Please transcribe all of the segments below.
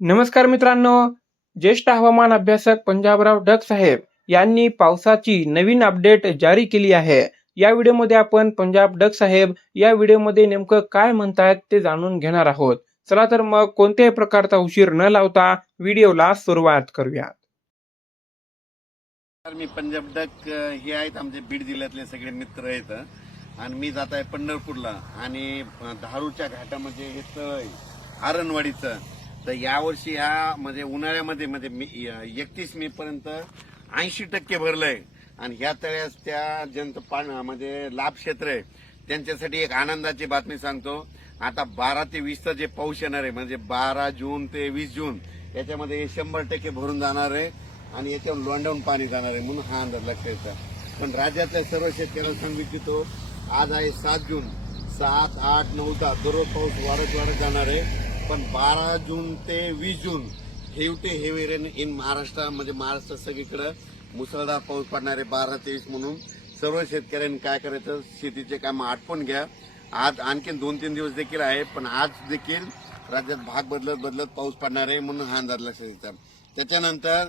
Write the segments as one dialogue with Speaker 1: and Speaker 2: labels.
Speaker 1: नमस्कार मित्रांनो ज्येष्ठ हवामान अभ्यासक पंजाबराव डग साहेब यांनी पावसाची नवीन अपडेट जारी केली आहे. या व्हिडिओमध्ये आपण पंजाब डग साहेब या व्हिडिओमध्ये नेमकं काय म्हणतायत ते जाणून घेणार आहोत. चला तर मग कोणत्याही प्रकारचा उशीर न लावता व्हिडिओला सुरुवात करूया
Speaker 2: मी पंजाब डक हे आहेत आमचे बीड जिल्ह्यातले सगळे मित्र आहेत. आणि मी जात आहे पंढरपूरला. आणि धारूच्या घाटामध्ये हे तळ आरणवाडीचं. तर यावर्षी ह्या म्हणजे उन्हाळ्यामध्ये म्हणजे मी एकतीस मे पर्यंत ऐंशी टक्के भरलंय. आणि ह्या तळ्यास त्या ज्यांचं पाण म्हणजे लाभ क्षेत्र आहे. त्यांच्यासाठी एक आनंदाची बातमी सांगतो. आता बारा ते वीसचा जे पाऊस येणार आहे म्हणजे बारा जून ते वीस जून याच्यामध्ये शंभर टक्के भरून जाणार आहे आणि याच्यावर लोंडावून पाणी जाणार आहे म्हणून हा अंदाज लक्षात येतो. पण राज्यातल्या सर्व शेतकऱ्यांना सांगू इच्छितो आज आहे सात जून सात आठ नऊ दहा दररोज पाऊस वाढत वाढत जाणार आहे. पण बारा जून ते वीस जून हेव ते हेव रेन इन महाराष्ट्र म्हणजे महाराष्ट्र सगळीकडं मुसळधार पाऊस पडणारे बारा तेवीस म्हणून सर्व शेतकऱ्यांनी काय करायचं शेतीचे काम आटपून घ्या. आज आणखीन दोन तीन दिवस देखील आहे पण आज देखील राज्यात भाग बदलत बदलत पाऊस पडणार आहे म्हणून हा अंदाज लक्षात येतात त्याच्यानंतर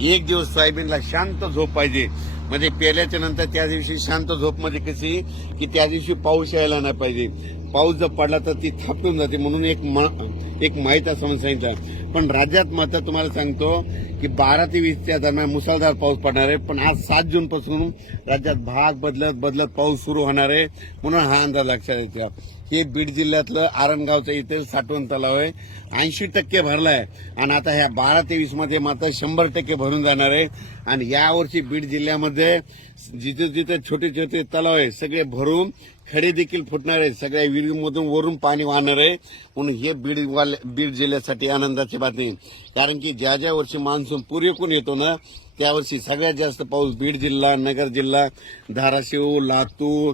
Speaker 2: एक दिवस सोयाबीनला शांत झोप पाहिजे. म्हणजे पेल्याच्या नंतर त्या दिवशी शांत झोप म्हणजे कशी? की त्या दिवशी पाऊस यायला नाही पाहिजे. पाऊस जर पडला तर ती थापून जाते. म्हणून एक म- एक माहीत असं म्हणून सांगितलं. पण राज्यात मात्र तुम्हाला सांगतो की बारा ते वीसच्या दरम्यान मुसळधार पाऊस पडणार आहे. पण आज सात जून पासून राज्यात भाग बदलत बदलत पाऊस सुरू होणार आहे म्हणून हा अंदाज लक्षात येतो. हे बीड जिल्ह्यातलं आरणगावचं इथे साठवण तलाव आहे. ऐंशी टक्के भरलाय. आणि आता ह्या बारा ते वीसमध्ये मात्र शंभर टक्के भरून जाणार आहे. आणि यावर्षी बीड जिल्ह्यामध्ये जिथे जिथे छोटे छोटे तलाव आहे सगळे भरून खडे देखील फुटणार आहे. सगळ्या विहिरीमधून वरून पाणी वाहणार आहे. म्हणून हे बीड बीड जिल्ह्यासाठी आनंदाची बातमी. कारण की ज्या ज्या वर्षी मान्सून पुरेपूर येतो ना त्या वर्षी सगळ्यात जास्त पाऊस बीड जिल्हा नगर जिल्हा धाराशिव लातूर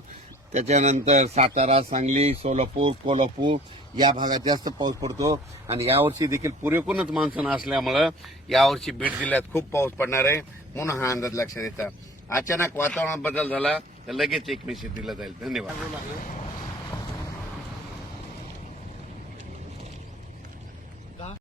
Speaker 2: त्याच्यानंतर सातारा सांगली सोलापूर कोल्हापूर या भागात जास्त पाऊस पडतो. आणि यावर्षी देखील पुरेपूरच मान्सून असल्यामुळं यावर्षी बीड जिल्ह्यात खूप पाऊस पडणार आहे म्हणून हा अंदाज लक्षात येतात अचानक वातावरणात बदल झाला तर लगेच एक मेसेज दिला जाईल. धन्यवाद.